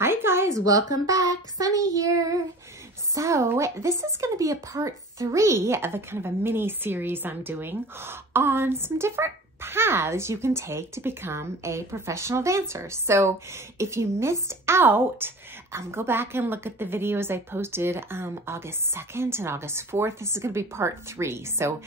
Hi guys, welcome back. Sunny here. So this is going to be a part 3 of a kind of a mini series I'm doing on some different paths you can take to become a professional dancer. So if you missed out, go back and look at the videos I posted August 2nd and August 4th. This is going to be part 3. So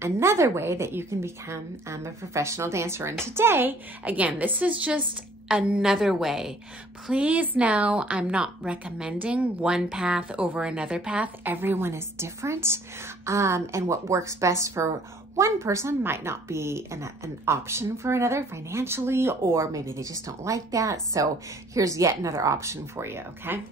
another way that you can become a professional dancer. And today, again, this is just another way. Please know I'm not recommending one path over another path. Everyone is different. And what works best for one person might not be an option for another financially, or maybe they just don't like that. So here's yet another option for you, okay?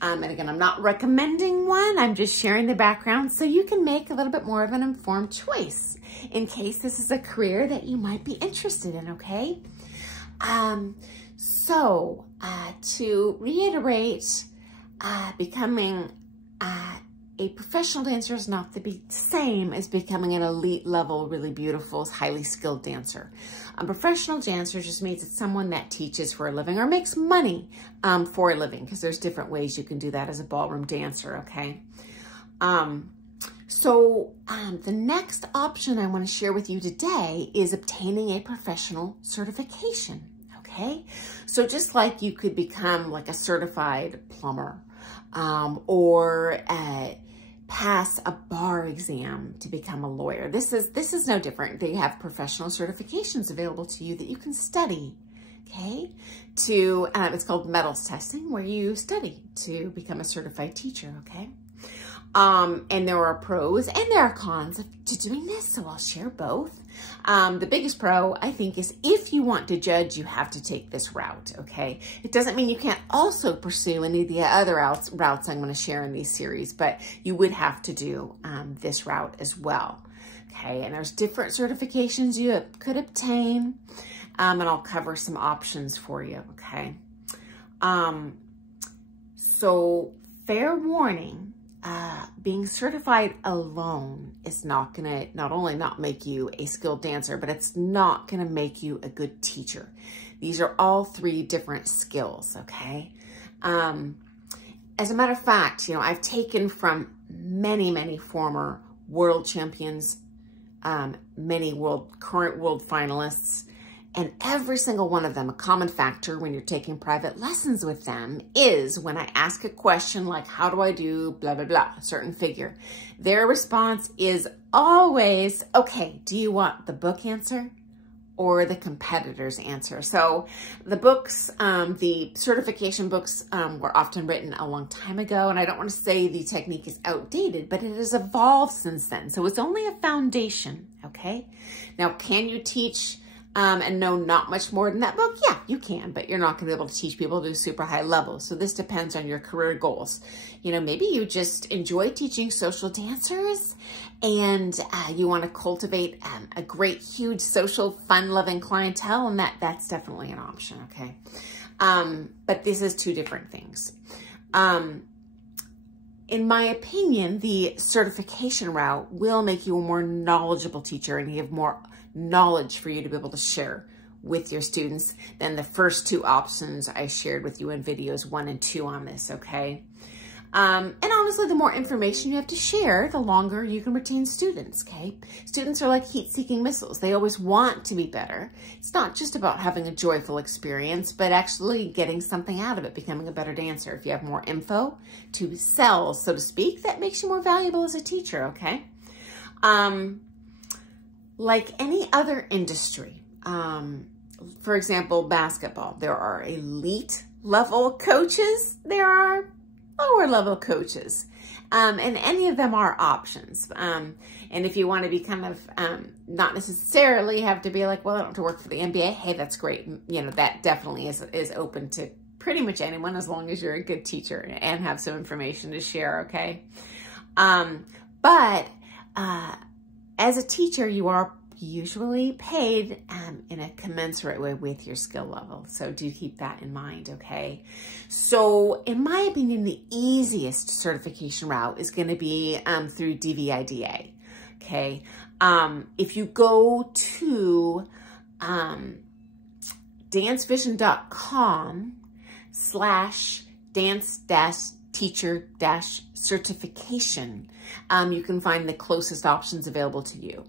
And again, I'm not recommending one. I'm just sharing the background so you can make a little bit more of an informed choice in case this is a career that you might be interested in, okay? So to reiterate, becoming a professional dancer is not the same as becoming an elite level, really beautiful, highly skilled dancer. A professional dancer just means it's someone that teaches for a living or makes money for a living, because there's different ways you can do that as a ballroom dancer, okay? So the next option I want to share with you today is obtaining a professional certification, okay? So just like you could become like a certified plumber or pass a bar exam to become a lawyer. This is no different. They have professional certifications available to you that you can study, okay? It's called metals testing, where you study to become a certified teacher, okay? And there are pros and there are cons to doing this, so I'll share both. The biggest pro, I think, is if you want to judge, you have to take this route, okay? It doesn't mean you can't also pursue any of the other routes I'm going to share in these series, but you would have to do this route as well, okay? And there's different certifications you could obtain, and I'll cover some options for you, okay? So fair warning, being certified alone is not gonna not only not make you a skilled dancer, but it's not gonna make you a good teacher. These are all 3 different skills, okay? As a matter of fact, you know, I've taken from many former world champions, many current world finalists, and every single one of them, a common factor when you're taking private lessons with them is when I ask a question like, how do I do blah, blah, blah, a certain figure, their response is always, okay, do you want the book answer or the competitor's answer? So the books, the certification books were often written a long time ago, and I don't want to say the technique is outdated, but it has evolved since then. So it's only a foundation, okay? Now, can you teach and know not much more than that book? Yeah, you can, but you're not going to be able to teach people to super high levels. So this depends on your career goals. You know, maybe you just enjoy teaching social dancers and you want to cultivate a great, huge social, fun-loving clientele, and that's definitely an option, okay? But this is 2 different things. In my opinion, the certification route will make you a more knowledgeable teacher and give more knowledge for you to be able to share with your students than the first 2 options I shared with you in videos 1 and 2 on this, okay? And honestly, the more information you have to share, the longer you can retain students, okay? Students are like heat-seeking missiles. They always want to be better. It's not just about having a joyful experience, but actually getting something out of it, becoming a better dancer. If you have more info to sell, so to speak, that makes you more valuable as a teacher, okay? Like any other industry, for example, basketball, there are elite level coaches, there are lower level coaches, and any of them are options. And if you want to be kind of not necessarily have to be like, well, I don't have to work for the NBA, hey, that's great. You know, that definitely is open to pretty much anyone as long as you're a good teacher and have some information to share, okay? But as a teacher, you are usually paid in a commensurate way with your skill level. So do keep that in mind, okay? So in my opinion, the easiest certification route is going to be through DVIDA, okay? If you go to dancevision.com ballroom.com/dance-teacher-certification. You can find the closest options available to you.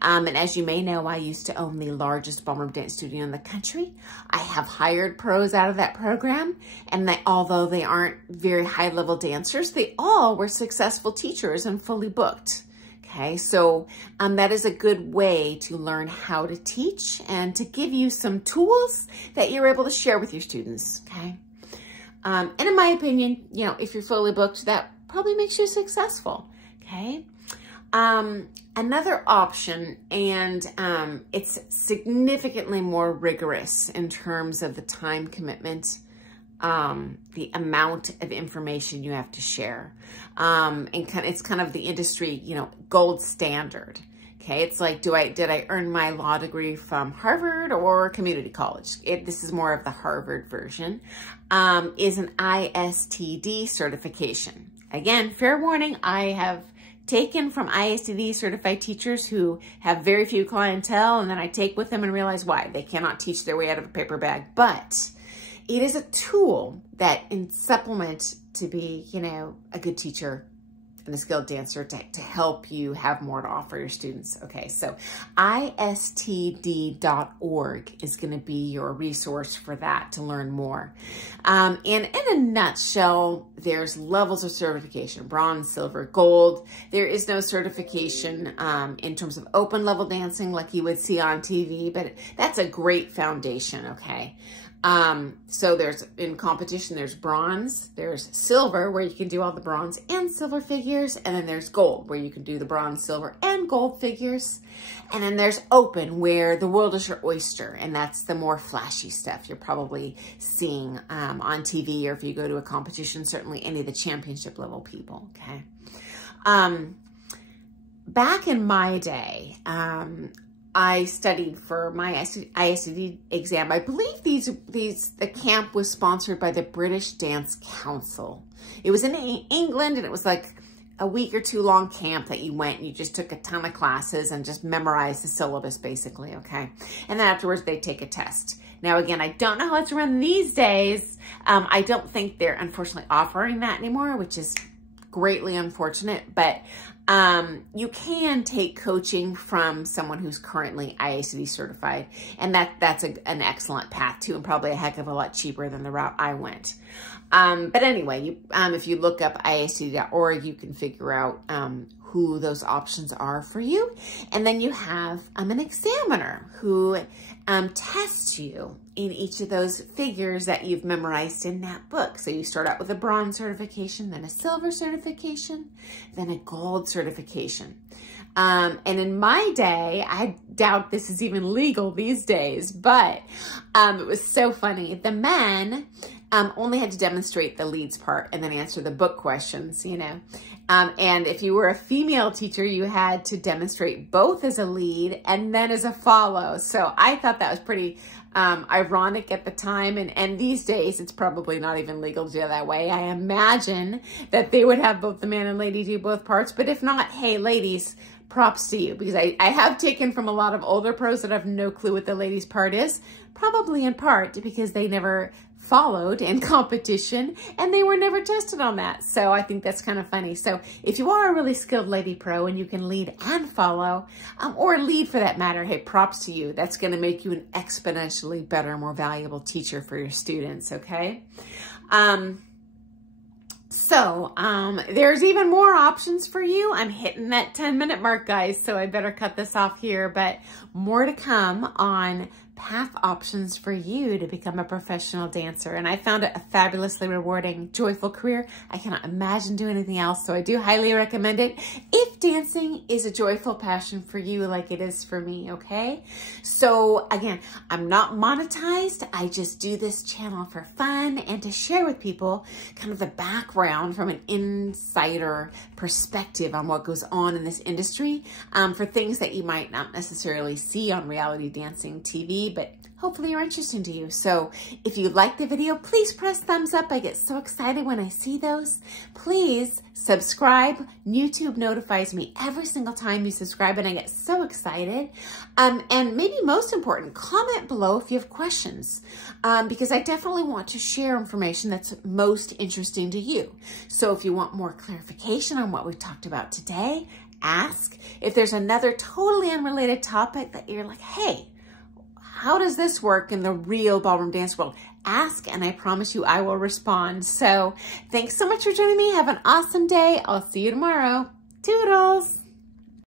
And as you may know, I used to own the largest ballroom dance studio in the country. I have hired pros out of that program, and although they aren't very high-level dancers, they all were successful teachers and fully booked. Okay, so that is a good way to learn how to teach and to give you some tools that you're able to share with your students, okay? And in my opinion, you know, if you're fully booked, that probably makes you successful, okay? Another option, and it's significantly more rigorous in terms of the time commitment, the amount of information you have to share. And it's kind of the industry, you know, gold standard. Okay, it's like, did I earn my law degree from Harvard or community college? This is more of the Harvard version, is an ISTD certification. Again, fair warning, I have taken from ISD certified teachers who have very few clientele, and then I take with them and realize why. They cannot teach their way out of a paper bag, but it is a tool that in supplement to be, you know, a good teacher and a skilled dancer to help you have more to offer your students. Okay, so istd.org is going to be your resource for that to learn more. And in a nutshell, there's levels of certification: bronze, silver, gold. There is no certification in terms of open level dancing like you would see on TV, but that's a great foundation, okay? So there's, in competition, there's bronze, there's silver, where you can do all the bronze and silver figures, and then there's gold, where you can do the bronze, silver, and gold figures. And then there's open, where the world is your oyster, and that's the more flashy stuff you're probably seeing on TV, or if you go to a competition, certainly any of the championship level people, okay? Back in my day, I studied for my ISD exam. I believe the camp was sponsored by the British Dance Council. It was in England, and it was like a week or two long camp that you went and you just took a ton of classes and just memorized the syllabus basically, okay? And then afterwards they take a test. Now again, I don't know how it's run these days. I don't think they're unfortunately offering that anymore, which is greatly unfortunate, but you can take coaching from someone who's currently ISD certified, and that's an excellent path too, and probably a heck of a lot cheaper than the route I went. But anyway, if you look up ISD.org, you can figure out who those options are for you. And then you have an examiner who tests you in each of those figures that you've memorized in that book. So you start out with a bronze certification, then a silver certification, then a gold certification. And in my day, I doubt this is even legal these days, but it was so funny. The men only had to demonstrate the leads part and then answer the book questions, you know. And if you were a female teacher, you had to demonstrate both as a lead and then as a follow. So I thought that was pretty ironic at the time. And these days, it's probably not even legal to do it that way. I imagine that they would have both the man and lady do both parts. But if not, hey, ladies, props to you, because I have taken from a lot of older pros that have no clue what the ladies part is, probably in part because they never followed in competition and they were never tested on that. So I think that's kind of funny. So if you are a really skilled lady pro and you can lead and follow, or lead for that matter, hey, props to you. That's going to make you an exponentially better, more valuable teacher for your students, okay? So there's even more options for you. I'm hitting that 10-minute mark, guys, so I better cut this off here, but more to come on path options for you to become a professional dancer. And I found it a fabulously rewarding, joyful career. I cannot imagine doing anything else, so I do highly recommend it if dancing is a joyful passion for you like it is for me, okay? So again, I'm not monetized. I just do this channel for fun and to share with people kind of the background from an insider perspective on what goes on in this industry, for things that you might not necessarily see on reality dancing TV, but hopefully are interesting to you. So if you like the video, please press thumbs up. I get so excited when I see those. Please subscribe. YouTube notifies me every single time you subscribe, and I get so excited. And maybe most important, comment below if you have questions, because I definitely want to share information that's most interesting to you. So if you want more clarification on what we've talked about today, ask. If there's another totally unrelated topic that you're like, hey, how does this work in the real ballroom dance world? Ask, and I promise you I will respond. So thanks so much for joining me. Have an awesome day. I'll see you tomorrow. Toodles.